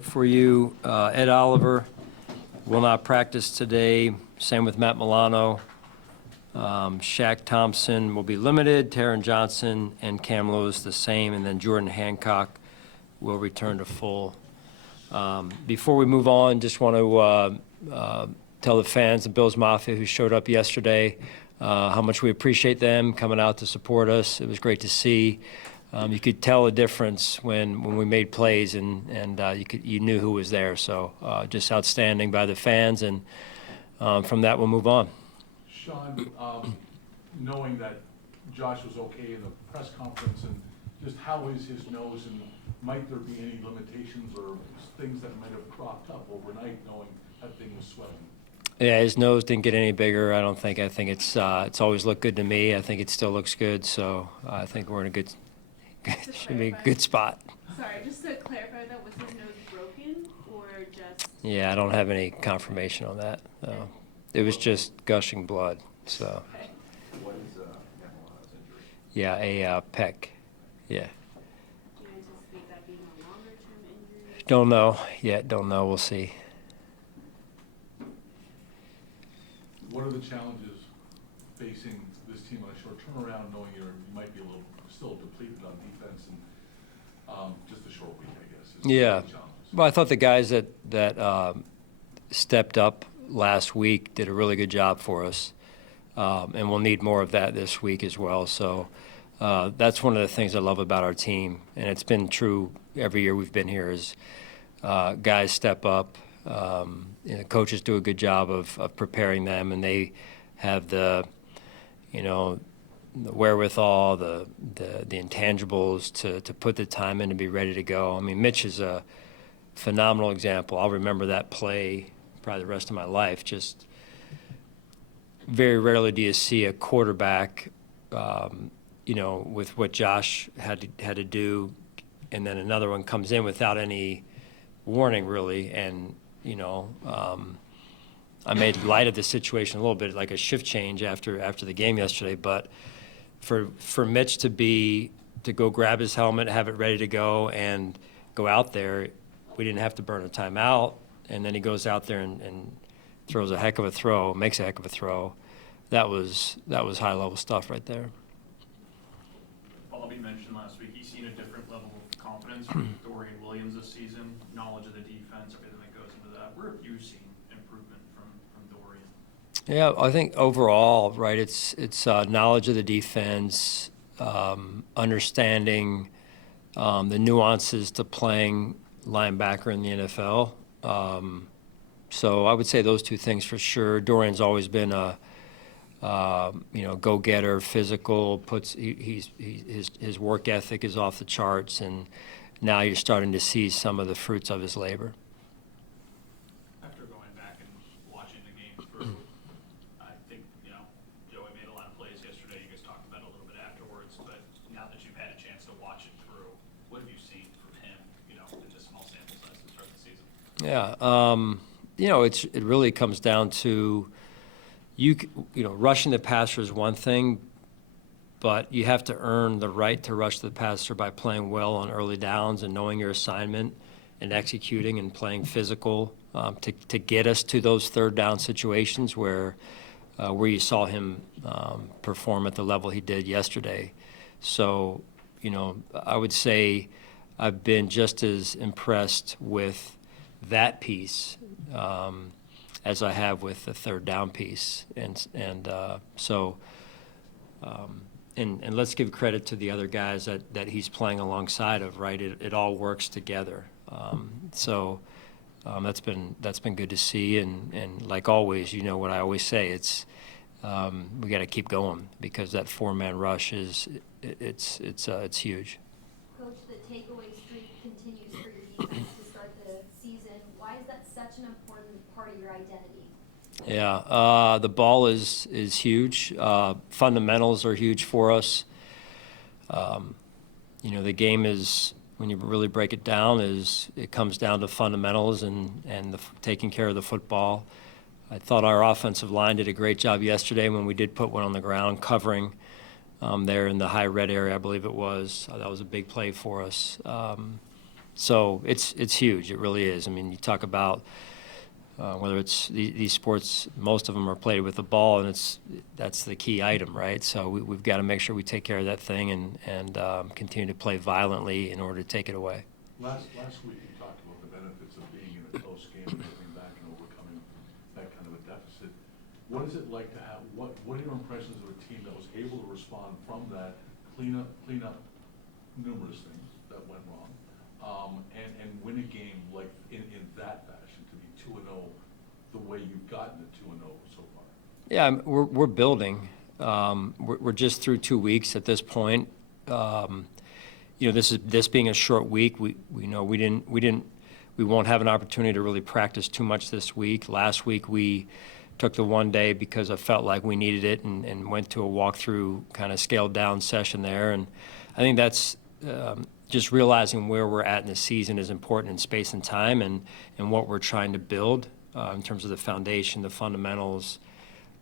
For you, Ed Oliver will not practice today. Same with Matt Milano. Shaq Thompson will be limited. Taron Johnson and Cam Lewis the same, and then Jordan Hancock will return to full. Before we move on, just want to tell the fans of Bills Mafia who showed up yesterday how much we appreciate them coming out to support us. It was great to see. You could tell a difference when we made plays, and you knew who was there. So just outstanding by the fans, and from that we'll move on. Sean, knowing that Josh was okay in the press conference, and just how is his nose, and might there be any limitations or things that might have cropped up overnight, knowing that thing was swelling? Yeah, his nose didn't get any bigger. I think it's always looked good to me. I think it still looks good. So I think we're in a good. Should be a good spot. Sorry, just to clarify that, was his nose broken or just? Yeah, I don't have any confirmation on that. It was just gushing blood. So. Okay. What is Milano's injury? Yeah, a pec. Yeah. Do you anticipate that being a longer-term injury? Don't know yet. Don't know. We'll see. What are the challenges facing this team on a short turnaround, knowing you might be a little still depleted on defense, and just a short week, I guess? Yeah. Well, I thought the guys that stepped up last week did a really good job for us, and we'll need more of that this week as well. So that's one of the things I love about our team, and it's been true every year we've been here, is guys step up. Coaches do a good job of preparing them, and they have the wherewithal, the intangibles to put the time in to be ready to go. I mean, Mitch is a phenomenal example. I'll remember that play probably the rest of my life. Just very rarely do you see a quarterback, with what Josh had to do, and then another one comes in without any warning, really, and I made light of the situation a little bit, like a shift change after the game yesterday. But for Mitch to go grab his helmet, have it ready to go, and go out there, we didn't have to burn a timeout. And then he goes out there and throws a heck of a throw, makes a heck of a throw. That was high level stuff right there. Bobby mentioned last week he's seen a different level of confidence from Dorian Williams this season, knowledge of the defense, everything that goes into that. Where have you seen improvement from Dorian? Yeah, I think overall, right, it's knowledge of the defense, understanding the nuances to playing linebacker in the NFL. So I would say those two things for sure. Dorian's always been a go-getter, physical. His work ethic is off the charts, and now you're starting to see some of the fruits of his labor. After going back and watching the game through, I think Joey made a lot of plays yesterday. You guys talked about it a little bit afterwards, but now that you've had a chance to watch it through, what have you seen from him? In this small sample size to start the season. Yeah, it really comes down to rushing the passer is one thing, but you have to earn the right to rush the passer by playing well on early downs and knowing your assignment and executing and playing physical to get us to those third down situations where you saw him perform at the level he did yesterday. So, I would say I've been just as impressed with that piece as I have with the third down piece, and let's give credit to the other guys that he's playing alongside of. Right, it all works together. That's been good to see, and like always, what I always say, it's we got to keep going because that 4-man rush it's huge. Coach, the takeaway streak continues for your defense to start the season. Why is that such an important part of your identity? Yeah, the ball is huge. Fundamentals are huge for us. The game is, when you really break it down, it comes down to fundamentals and taking care of the football. I thought our offensive line did a great job yesterday when we did put one on the ground, covering there in the high red area, I believe it was. That was a big play for us. So it's huge. It really is. I mean, you talk about whether it's these sports, most of them are played with the ball, and that's the key item, right? So we've got to make sure we take care of that thing and continue to play violently in order to take it away. Last week, you talked about the benefits of being in a close game and getting back and overcoming that kind of a deficit. What is it like to have, what are your impressions of a team that was able to respond from that, clean up numerous things that went wrong, and win a game like in that fashion, to be 2-0 the way you've gotten to 2-0 so far? Yeah, we're building. We're just through 2 weeks at this point. This being a short week, we won't have an opportunity to really practice too much this week. Last week we took the one day because I felt like we needed it and went to a walkthrough kind of scaled down session there. And I think that's just realizing where we're at in the season is important in space and time and what we're trying to build in terms of the foundation, the fundamentals,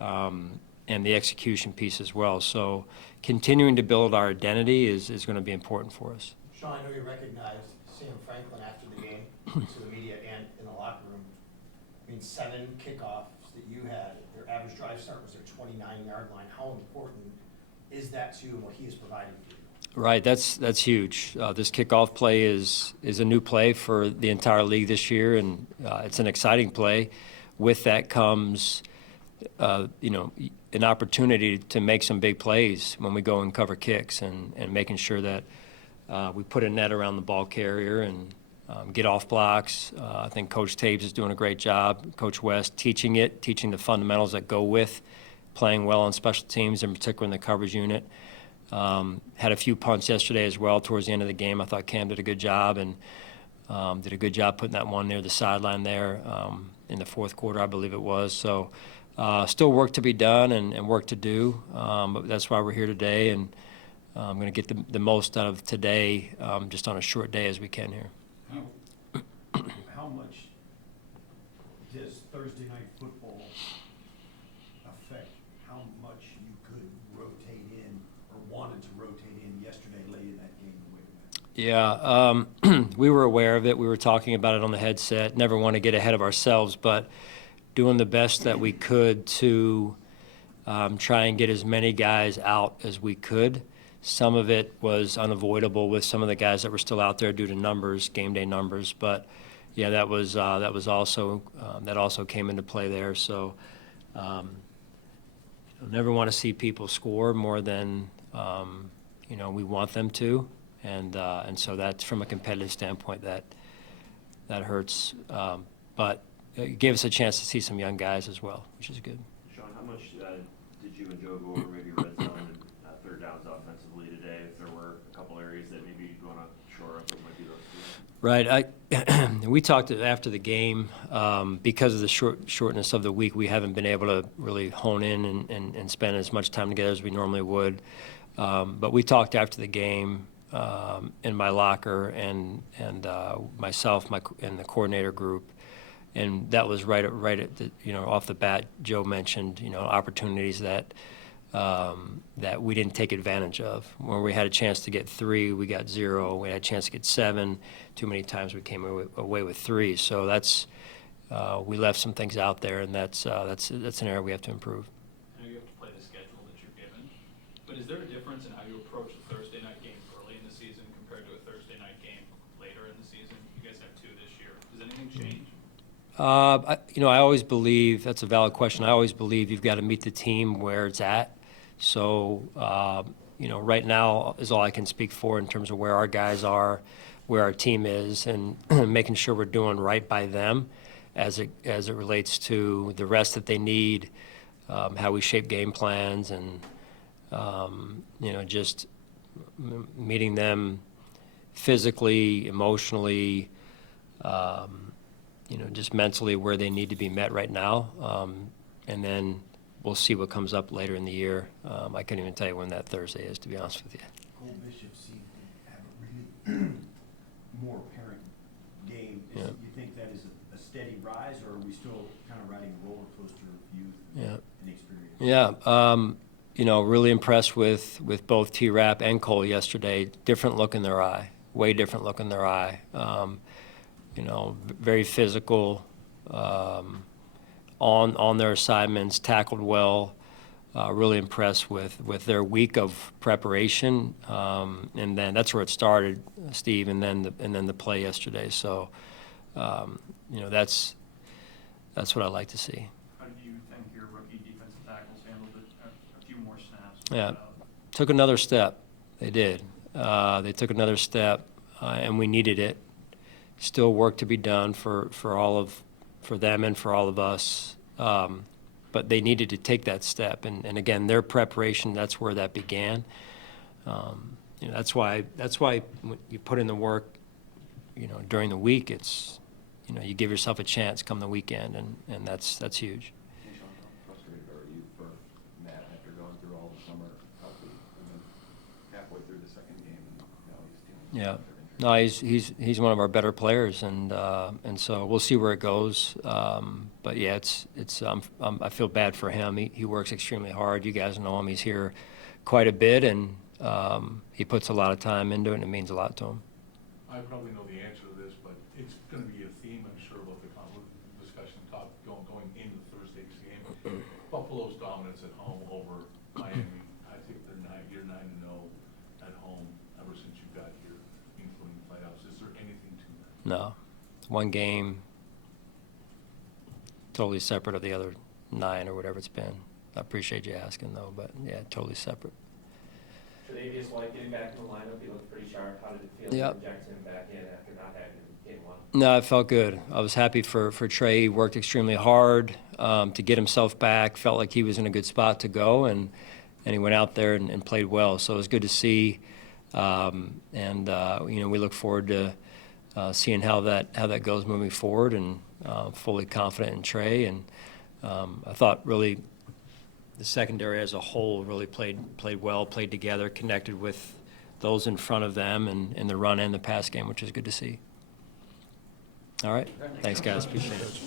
and the execution piece as well. So continuing to build our identity is going to be important for us. Sean, I know you recognized Sam Franklin after the game to the media and in the locker room. I mean, 7 kickoffs that you had, their average drive start was their 29-yard line. How important is that to you and what he has provided for you? Right, that's huge. This kickoff play is a new play for the entire league this year, and it's an exciting play. With that comes, an opportunity to make some big plays when we go and cover kicks, and making sure that we put a net around the ball carrier and get off blocks. I think Coach Taves is doing a great job. Coach West teaching the fundamentals that go with playing well on special teams, in particular in the coverage unit. Had a few punts yesterday as well towards the end of the game. I thought Cam did a good job and did a good job putting that one near the sideline there in the fourth quarter, I believe it was. So still work to be done and work to do, but that's why we're here today, and I'm going to get the most out of today just on a short day as we can here. How much does Thursday night football affect how much you could rotate in or wanted to rotate in yesterday late in that game the way it went? Yeah, we were aware of it. We were talking about it on the headset. Never want to get ahead of ourselves, but doing the best that we could to try and get as many guys out as we could. Some of it was unavoidable with some of the guys that were still out there due to numbers, game day numbers. But yeah, that also came into play there. So never want to see people score more than we want them to, and so that's from a competitive standpoint that hurts. But it gave us a chance to see some young guys as well, which is good. Sean, how much did you and Joe go over maybe red zone and third downs offensively today? If there were a couple areas that maybe you'd want to shore up, it might be those two. Right. We talked after the game because of the shortness of the week. We haven't been able to really hone in and spend as much time together as we normally would. But we talked after the game in my locker and myself and the coordinator group. And that was right at the, off the bat. Joe mentioned, opportunities that we didn't take advantage of. When we had a chance to get 3, we got 0. We had a chance to get 7. Too many times we came away with 3. So that's we left some things out there, and that's an area we have to improve. I know you have to play the schedule that you're given, but is there a difference in how you approach a Thursday night game early in the season compared to a Thursday night game later in the season? You guys have 2 this year. Does anything change? I always believe, that's a valid question, I always believe you've got to meet the team where it's at. So, right now is all I can speak for in terms of where our guys are, where our team is, and making sure we're doing right by them as it relates to the rest that they need, how we shape game plans, and, just meeting them physically, emotionally, just mentally where they need to be met right now. And then we'll see what comes up later in the year. I couldn't even tell you when that Thursday is, to be honest with you. Cole Bishop seemed to have a really more apparent game. Yeah. You think that is a steady rise, or are we still kind of riding a roller coaster of youth and experience? Yeah, really impressed with both T-Rap and Cole yesterday. Different look in their eye. way different look in their eye. Very physical, on their assignments, tackled well. Really impressed with their week of preparation, and then that's where it started, Steve, and then the play yesterday. So, that's what I like to see. How did you think your rookie defensive tackles handled it? A few more snaps. Yeah, took another step. They did. They took another step, and we needed it. Still work to be done for them and for all of us. But they needed to take that step, and again, their preparation, that's where that began. That's why when you put in the work, during the week, it's, you give yourself a chance come the weekend, and that's huge. Hey, Sean, how frustrated are you for Matt after going through all the summer healthy, and then halfway through the second game, and now he's dealing with Yeah. injury? No, he's one of our better players, and so we'll see where it goes. But yeah, I feel bad for him. He works extremely hard. You guys know him. He's here quite a bit, and he puts a lot of time into it, and it means a lot to him. I probably know the answer to this, but it's gonna be a theme, I'm sure, about the discussion going into Thursday's game. Buffalo's dominance at home over Miami. I think you're 9-0 at home ever since you got here, including the playoffs. Is there anything to that? No, one game, totally separate of the other 9 or whatever it's been. I appreciate you asking, though, but yeah, totally separate. Tre'Davious White getting back in the lineup, he looked pretty sharp. How did it feel Yep. to inject him back in after not having him in game 1? No, it felt good. I was happy for Trey. He worked extremely hard to get himself back. Felt like he was in a good spot to go, and he went out there and played well. So it was good to see. We look forward to seeing how that goes moving forward, and fully confident in Trey. And I thought really the secondary as a whole really played well, played together, connected with those in front of them in the run and the pass game, which is good to see. All right. Thanks, guys. Appreciate it.